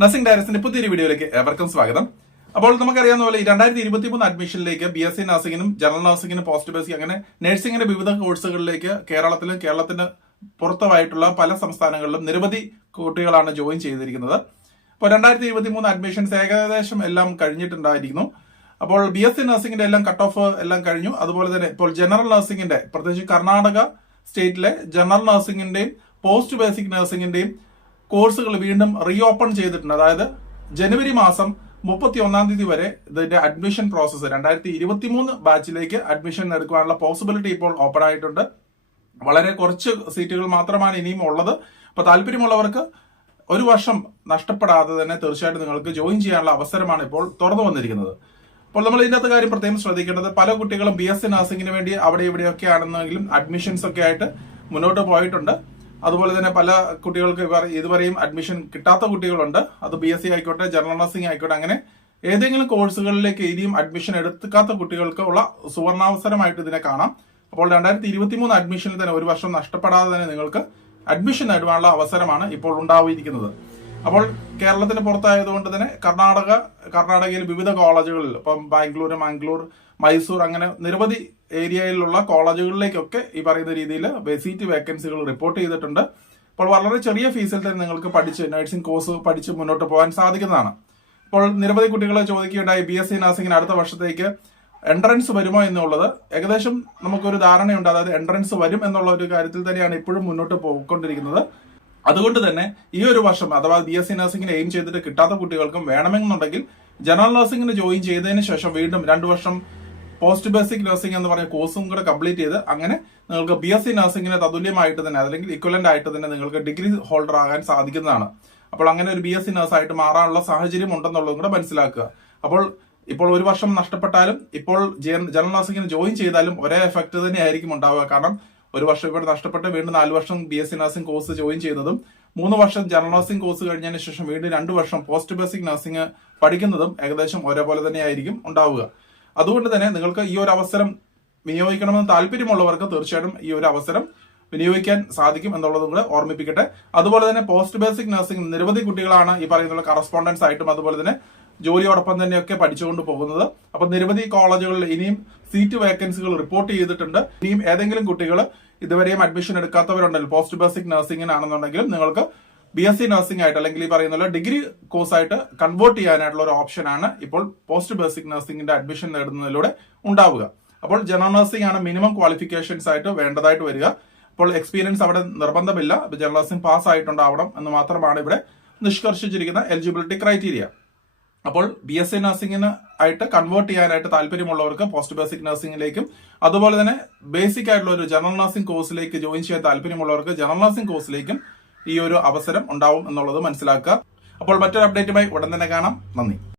Nursing ഡയറക്ടറിന്റെ പുതിയൊരു വീഡിയോയിലേക്ക് ഏവർക്കും സ്വാഗതം. അപ്പോൾ നമുക്കറിയാവുന്ന പോലെ രണ്ടായിരത്തി ഇരുപത്തി മൂന്ന് അഡ്മിഷനിലേക്ക് ബി എസ് സി നഴ്സിംഗിനും ജനറൽ നഴ്സിംഗിനും പോസ്റ്റ് ബേസിക് അങ്ങനെ നഴ്സിംഗിന്റെ വിവിധ കോഴ്സുകളിലേക്ക് കേരളത്തിലും കേരളത്തിന് പുറത്തുമായിട്ടുള്ള പല സംസ്ഥാനങ്ങളിലും നിരവധി കുട്ടികളാണ് ജോയിൻ ചെയ്തിരിക്കുന്നത്. അപ്പോൾ രണ്ടായിരത്തി ഇരുപത്തി മൂന്ന് അഡ്മിഷൻസ് ഏകദേശം എല്ലാം കഴിഞ്ഞിട്ടുണ്ടായിരിക്കുന്നു. അപ്പോൾ ബി എസ് സി നഴ്സിംഗിന്റെ എല്ലാം കട്ട് ഓഫ് എല്ലാം കഴിഞ്ഞു. അതുപോലെ തന്നെ ഇപ്പോൾ ജനറൽ നഴ്സിംഗിന്റെ പ്രത്യേകിച്ച് കർണാടക സ്റ്റേറ്റിലെ ജനറൽ നഴ്സിംഗിന്റെയും പോസ്റ്റ് ബേസിക് നഴ്സിംഗിന്റെയും കോഴ്സുകൾ വീണ്ടും റീ ഓപ്പൺ ചെയ്തിട്ടുണ്ട്. അതായത് ജനുവരി മാസം മുപ്പത്തി ഒന്നാം തീയതി വരെ ഇതിന്റെ അഡ്മിഷൻ പ്രോസസ്സ് രണ്ടായിരത്തി ഇരുപത്തി മൂന്ന് ബാച്ചിലേക്ക് അഡ്മിഷൻ എടുക്കാനുള്ള പോസിബിലിറ്റി ഇപ്പോൾ ഓപ്പൺ ആയിട്ടുണ്ട്. വളരെ കുറച്ച് സീറ്റുകൾ മാത്രമാണ് ഇനിയും ഉള്ളത്. അപ്പൊ താല്പര്യമുള്ളവർക്ക് ഒരു വർഷം നഷ്ടപ്പെടാതെ തന്നെ തീർച്ചയായിട്ടും നിങ്ങൾക്ക് ജോയിൻ ചെയ്യാനുള്ള അവസരമാണ് ഇപ്പോൾ തുറന്നു വന്നിരിക്കുന്നത്. അപ്പോൾ നമ്മൾ ഇതിനകത്ത് കാര്യം പ്രത്യേകം ശ്രദ്ധിക്കേണ്ടത് പല കുട്ടികളും ബി എസ് സി നഴ്സിംഗിന് വേണ്ടി അവിടെ ഇവിടെയൊക്കെ ആണെന്നെങ്കിലും അഡ്മിഷൻസ് ഒക്കെ ആയിട്ട് മുന്നോട്ട് പോയിട്ടുണ്ട്. അതുപോലെ തന്നെ പല കുട്ടികൾക്ക് ഇതുവരെയും അഡ്മിഷൻ കിട്ടാത്ത കുട്ടികളുണ്ട്. അത് ബി എസ് സി ആയിക്കോട്ടെ ജനറൽ നഴ്സിംഗ് ആയിക്കോട്ടെ അങ്ങനെ ഏതെങ്കിലും കോഴ്സുകളിലേക്ക് ഇനിയും അഡ്മിഷൻ എടുക്കാത്ത കുട്ടികൾക്ക് ഉള്ള സുവർണാവസരമായിട്ട് ഇതിനെ കാണാം. അപ്പോൾ രണ്ടായിരത്തി ഇരുപത്തി മൂന്ന് അഡ്മിഷനിൽ തന്നെ ഒരു വർഷം നഷ്ടപ്പെടാതെ തന്നെ നിങ്ങൾക്ക് അഡ്മിഷൻ നേടുവാനുള്ള അവസരമാണ് ഇപ്പോൾ ഉണ്ടായിരിക്കുന്നത്. അപ്പോൾ കേരളത്തിന് പുറത്തായതുകൊണ്ട് തന്നെ കർണാടക കർണാടകയിൽ വിവിധ കോളേജുകളിൽ ഇപ്പം ബാംഗ്ലൂർ മംഗ്ലൂർ മൈസൂർ അങ്ങനെ നിരവധി ഏരിയയിലുള്ള കോളേജുകളിലേക്കൊക്കെ ഈ പറയുന്ന രീതിയിൽ സീറ്റ് വേക്കൻസികൾ റിപ്പോർട്ട് ചെയ്തിട്ടുണ്ട്. അപ്പോൾ വളരെ ചെറിയ ഫീസിൽ തന്നെ നിങ്ങൾക്ക് പഠിച്ച് നഴ്സിംഗ് കോഴ്സ് പഠിച്ച് മുന്നോട്ട് പോകാൻ സാധിക്കുന്നതാണ്. ഇപ്പോൾ നിരവധി കുട്ടികളെ ചോദിക്കുകയുണ്ടായി ബി എസ് സി നഴ്സിംഗിന് അടുത്ത വർഷത്തേക്ക് എൻട്രൻസ് വരുമോ എന്നുള്ളത്. ഏകദേശം നമുക്കൊരു ധാരണയുണ്ട്. അതായത് എൻട്രൻസ് വരും എന്നുള്ള ഒരു കാര്യത്തിൽ തന്നെയാണ് ഇപ്പോഴും മുന്നോട്ട് പോയിക്കൊണ്ടിരിക്കുന്നത്. അതുകൊണ്ട് തന്നെ ഈ ഒരു വർഷം അഥവാ ബി എസ് സി നഴ്സിംഗിന് എയിം ചെയ്തിട്ട് കിട്ടാത്ത കുട്ടികൾക്കും വേണമെന്നുണ്ടെങ്കിൽ ജനറൽ നഴ്സിംഗിന് ജോയിൻ ചെയ്തതിന് ശേഷം വീണ്ടും രണ്ടു വർഷം പോസ്റ്റ് ബേസിക് നഴ്സിംഗ് എന്ന് പറഞ്ഞ കോഴ്സും കൂടെ കംപ്ലീറ്റ് ചെയ്ത് അങ്ങനെ നിങ്ങൾക്ക് ബി എസ് സി നഴ്സിംഗിന് തതുല്യമായിട്ട് തന്നെ അല്ലെങ്കിൽ ഇക്വലന്റ് ആയിട്ട് തന്നെ നിങ്ങൾക്ക് ഡിഗ്രി ഹോൾഡർ ആകാൻ സാധിക്കുന്നതാണ്. അപ്പോൾ അങ്ങനെ ഒരു ബി എസ് സി നഴ്സായിട്ട് മാറാനുള്ള സാഹചര്യം ഉണ്ടെന്നുള്ളതും കൂടെ മനസ്സിലാക്കുക. അപ്പോൾ ഇപ്പോൾ ഒരു വർഷം നഷ്ടപ്പെട്ടാലും ഇപ്പോൾ ജനറൽ നഴ്സിംഗിന് ജോയിൻ ചെയ്താലും ഒരേ എഫക്ട് തന്നെ ആയിരിക്കും ഉണ്ടാവുക. കാരണം ഒരു വർഷം ഇവിടെ നഷ്ടപ്പെട്ട് വീണ്ടും നാല് വർഷം B S C nursing course join ചെയ്യുന്നതും മൂന്ന് വർഷം ജനറൽ നഴ്സിംഗ് കോഴ്സ് കഴിഞ്ഞതിന് ശേഷം വീണ്ടും രണ്ട് വർഷം പോസ്റ്റ് ബേസിക് നഴ്സിംഗ് പഠിക്കുന്നതും ഏകദേശം ഒരേപോലെ തന്നെയായിരിക്കും ഉണ്ടാവുക. അതുകൊണ്ട് തന്നെ നിങ്ങൾക്ക് ഈ ഒരു അവസരം വിനിയോഗിക്കണമെന്ന് താല്പര്യമുള്ളവർക്ക് തീർച്ചയായിട്ടും ഈ ഒരു അവസരം വിനിയോഗിക്കാൻ സാധിക്കും എന്നുള്ളത് കൂടെ ഓർമ്മിപ്പിക്കട്ടെ. അതുപോലെ തന്നെ പോസ്റ്റ് ബേസിക് നഴ്സിംഗ് നിരവധി കുട്ടികളാണ് ഈ പറയുന്ന കറസ്പോണ്ടൻസ് ആയിട്ടും അതുപോലെ തന്നെ ജോലിയോടൊപ്പം തന്നെയൊക്കെ പഠിച്ചുകൊണ്ട് പോകുന്നത്. അപ്പൊ നിരവധി കോളേജുകളിൽ ഇനിയും സീറ്റ് വേക്കൻസികൾ റിപ്പോർട്ട് ചെയ്തിട്ടുണ്ട്. ഇനിയും ഏതെങ്കിലും കുട്ടികൾ ഇതുവരെയും അഡ്മിഷൻ എടുക്കാത്തവരുണ്ടെങ്കിൽ പോസ്റ്റ് ബേസിക് നഴ്സിംഗിനാണെന്നുണ്ടെങ്കിലും നിങ്ങൾക്ക് ബി എസ് സി നഴ്സിംഗ് ആയിട്ട് അല്ലെങ്കിൽ ഈ പറയുന്ന ഡിഗ്രി കോഴ്സ് ആയിട്ട് കൺവേർട്ട് ചെയ്യാനായിട്ടുള്ള ഒരു ഓപ്ഷനാണ് ഇപ്പോൾ പോസ്റ്റ് ബേസിക് നഴ്സിംഗിന്റെ അഡ്മിഷൻ നേടുന്നതിലൂടെ ഉണ്ടാവുക. അപ്പോൾ ജനറൽ നഴ്സിംഗ് ആണ് മിനിമം ക്വാളിഫിക്കേഷൻസ് ആയിട്ട് വേണ്ടതായിട്ട് വരിക. അപ്പോൾ എക്സ്പീരിയൻസ് അവിടെ നിർബന്ധമില്ല. ജനറൽ നഴ്സിംഗ് പാസ് ആയിട്ടുണ്ടാവണം എന്ന് മാത്രമാണ് ഇവിടെ നിഷ്കർഷിച്ചിരിക്കുന്ന എലിജിബിലിറ്റി ക്രൈറ്റീരിയ അപ്പോൾ ബി എസ് സി നഴ്സിംഗിന് ആയിട്ട് കൺവേർട്ട് ചെയ്യാനായിട്ട് താല്പര്യമുള്ളവർക്ക് പോസ്റ്റ് ബേസിക് നഴ്സിംഗിലേക്കും അതുപോലെ തന്നെ ബേസിക് ആയിട്ടുള്ള ഒരു ജനറൽ നഴ്സിംഗ് കോഴ്സിലേക്ക് ജോയിൻ ചെയ്യാൻ താല്പര്യമുള്ളവർക്ക് ജനറൽ നഴ്സിംഗ് കോഴ്സിലേക്കും ഈ ഒരു അവസരം ഉണ്ടാവും എന്നുള്ളത് മനസ്സിലാക്കുക. അപ്പോൾ മറ്റൊരു അപ്ഡേറ്റുമായി ഉടൻ തന്നെ കാണാം. നന്ദി.